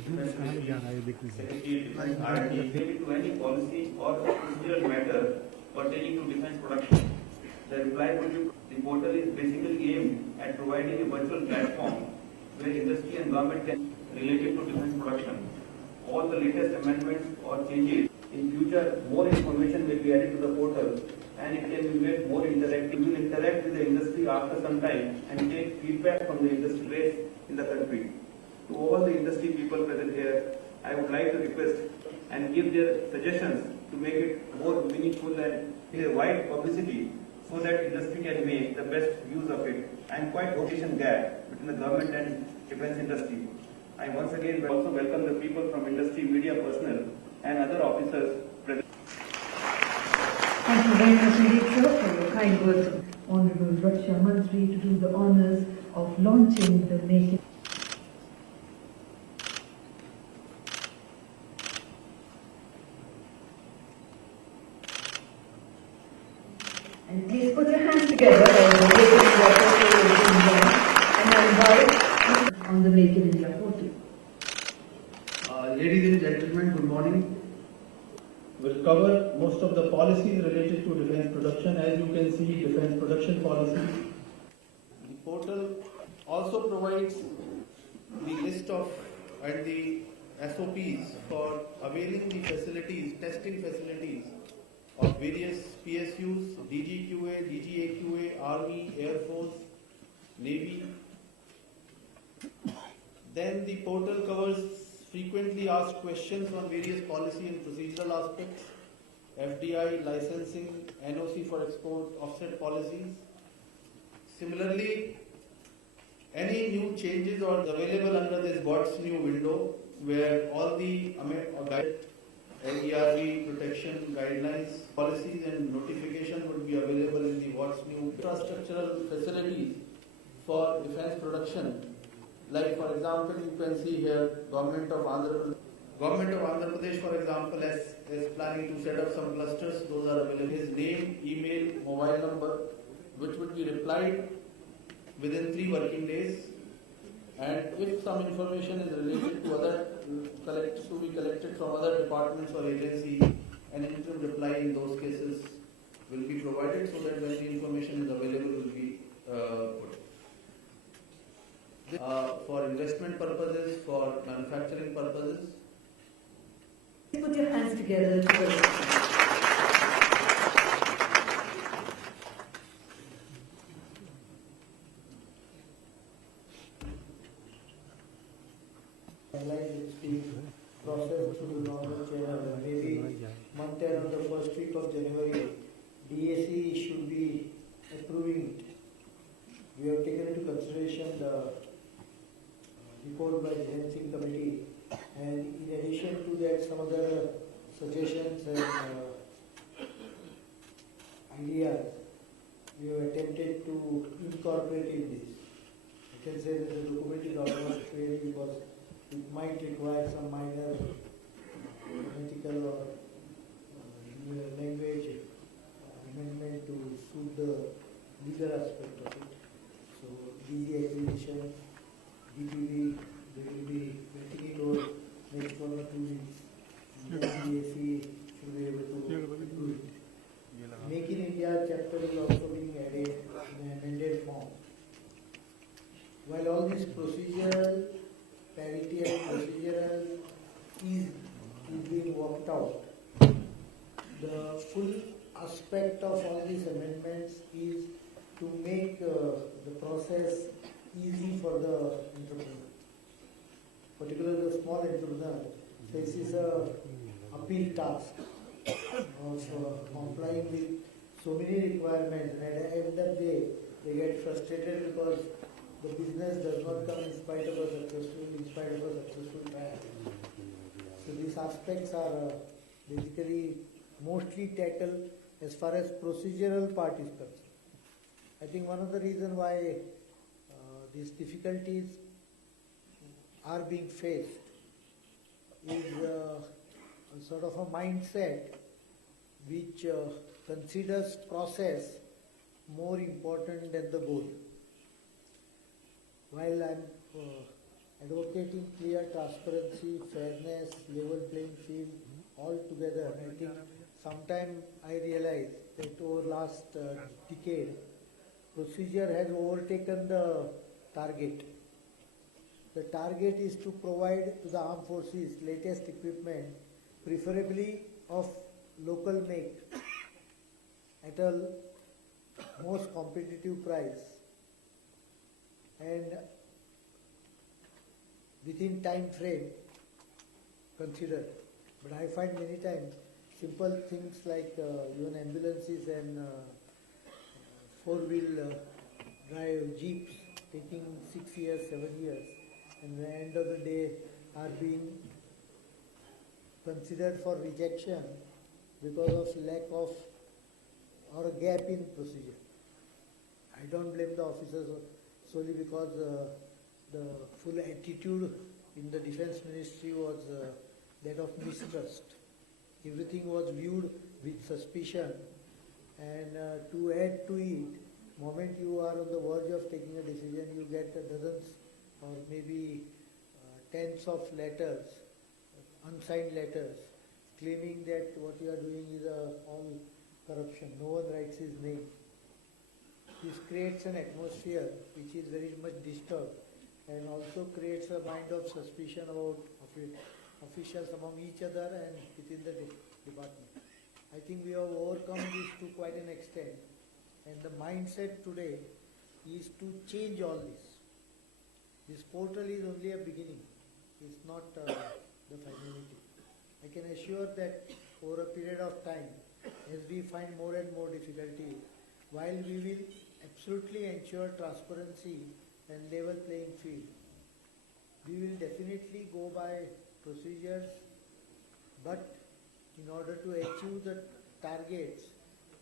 Secretary RD related to any policy or procedural matter pertaining to defense production. The reply would be the portal is basically aimed at providing a virtual platform where industry and government can related to defense production. All the latest amendments or changes in future, more information will be added to the portal and it can be made more interactive. We will interact with the industry after some time and take feedback from the industry base in the country. To all the industry people present here, I would like to request and give their suggestions to make it more meaningful and a wide publicity so that industry can make the best use of it and quite rotation gap between the government and defense industry. I once again also welcome the people from industry, media personnel and other officers present. Thank you very much indeed, sir, for your kind words. Honorable Raksha Mantri to do the honours of launching the Make It. And please put your hands together as the Make It India portal is being launched. And I invite on the Make It India portal. Ladies and gentlemen, good morning. We'll cover most of the policies related to defense production. As you can see, defense production policy. The portal also provides the list of and the SOPs for availing the facilities, testing facilities of various PSUs, DGQA, DGAQA, Army, Air Force, Navy. Then the portal covers frequently asked questions on various policy and procedural aspects, FDI, licensing, NOC for export, offset policies. Similarly, any new changes are available under this What's New window, where all the ERB protection guidelines, policies and notification would be available in the What's New infrastructural facilities for defense production. Like for example, you can see here, Government of Andhra Pradesh, for example, is planning to set up some clusters. Those are available. His name, email, mobile number, which would be replied within 3 working days. And if some information is related to other to be collected from other departments or agencies, an interim reply in those cases will be provided so that when the information is available will be put. For investment purposes, for manufacturing purposes. Put your hands together. The process through the normal channel. Maybe month end of the first week of January, DAC should be approving it. We have taken into consideration the report by the Enhancing Committee, and in addition to that, some other suggestions and ideas we have attempted to incorporate in this. I can say that the document is almost ready because it might require some minor grammatical or language amendment to suit the legal aspect of it. So, DG acquisition, DPV, they will be getting it over next 1 or 2 weeks. And then DAC should be able to do it. Make in India chapter is also being added in an amended form. While all this procedural, parity and procedural is being worked out, the full aspect of all these amendments is to make the process easy for the entrepreneur, particularly the small entrepreneur faces a appeal task of complying with so many requirements, and at the end of the day they get frustrated because the business does not come in spite of a successful trial. So these aspects are basically mostly tackled as far as procedural part is concerned. I think one of the reasons why these difficulties are being faced is a sort of a mindset which considers process more important than the goal. While I'm advocating clear transparency, fairness, level playing field, all together. I think sometime I realized that over last decade, procedure has overtaken the target. The target is to provide to the armed forces latest equipment, preferably of local make, at a most competitive price and within time frame considered. But I find many times simple things like even ambulances and four-wheel drive jeeps taking 6 years, 7 years, and at the end of the day are being considered for rejection because of lack of or a gap in procedure. I don't blame the officers solely because the full attitude in the defense ministry was that of mistrust. Everything was viewed with suspicion, and to add to it, moment you are on the verge of taking a decision, you get dozens or maybe tens of letters, unsigned letters, claiming that what you are doing is all corruption. No one writes his name. This creates an atmosphere which is very much disturbed and also creates a mind of suspicion about officials among each other and within the department. I think we have overcome this to quite an extent, and the mindset today is to change all this. This portal is only a beginning. It's not the finality. I can assure that over a period of time, as we find more and more difficulty, while we will absolutely ensure transparency and level playing field, we will definitely go by procedures, but in order to achieve the targets,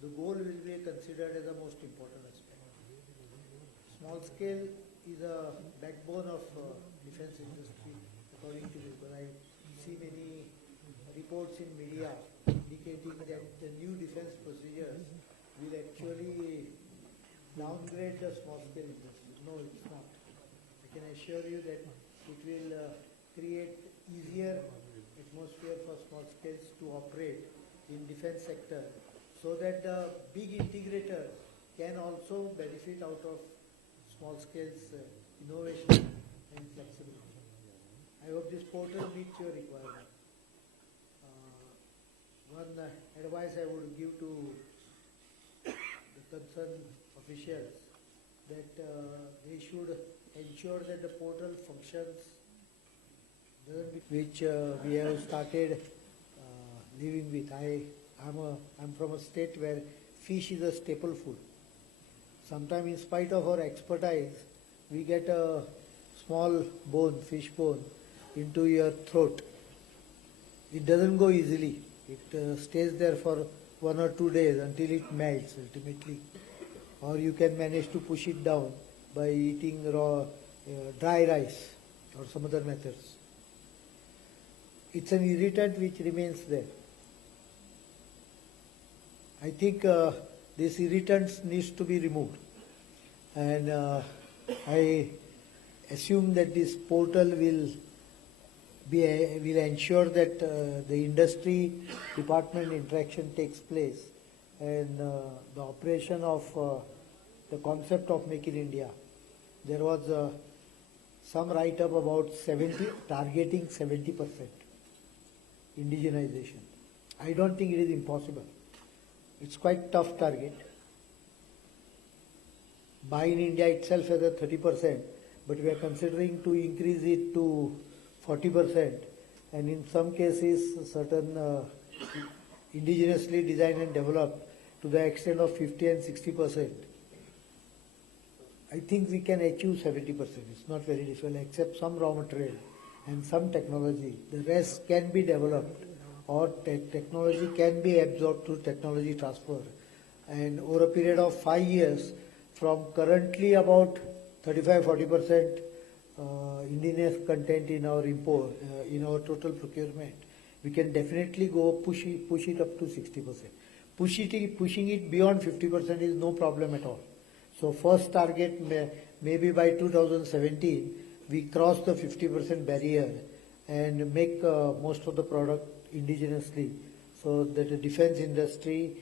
the goal will be considered as the most important aspect. Small scale is a backbone of defense industry, according to me, because I see many reports in media indicating that the new defense procedures will actually downgrade the small scale industry. No, it's not. I can assure you that it will create easier atmosphere for small scales to operate in defense sector, so that the big integrators can also benefit out of small scales innovation and flexibility. I hope this portal meets your requirement. One advice I would give to the concerned officials, that they should ensure that the portal functions, which we have started living with. I'm from a state where fish is a staple food. Sometimes, in spite of our expertise, we get a small bone, fish bone, into your throat. It doesn't go easily. It stays there for 1 or 2 days until it melts ultimately. Or you can manage to push it down by eating raw, dry rice or some other methods. It's an irritant which remains there. I think this irritant needs to be removed, and I assume that this portal will ensure that the industry department interaction takes place, and the operation of the concept of Make in India. There was some write-up about targeting 70% indigenization. I don't think it is impossible. It's quite tough target. Buy in India itself has a 30%, but we are considering to increase it to 40%, and in some cases certain indigenously designed and developed to the extent of 50 and 60%. I think we can achieve 70%. It's not very difficult, except some raw material and some technology. The rest can be developed, or technology can be absorbed through technology transfer. And over a period of 5 years, from currently about 35-40% indigenous content in our import, in our total procurement, we can definitely go push it up to 60%. Pushing it beyond 50% is no problem at all. So first target maybe by 2017, we cross the 50% barrier and make most of the product indigenously, so that the defense industry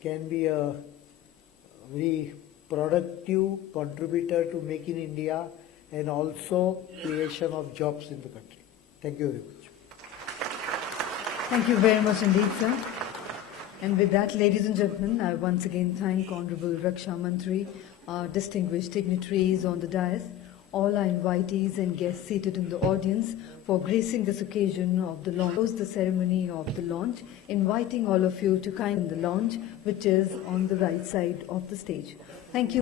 can be a very productive contributor to Make in India and also creation of jobs in the country. Thank you very much. Thank you very much indeed, sir. And with that, ladies and gentlemen, I once again thank Honorable Raksha Mantri, our distinguished dignitaries on the dais, all our invitees and guests seated in the audience for gracing this occasion of the launch. Close the ceremony of the launch, inviting all of you to kind the launch, which is on the right side of the stage. Thank you.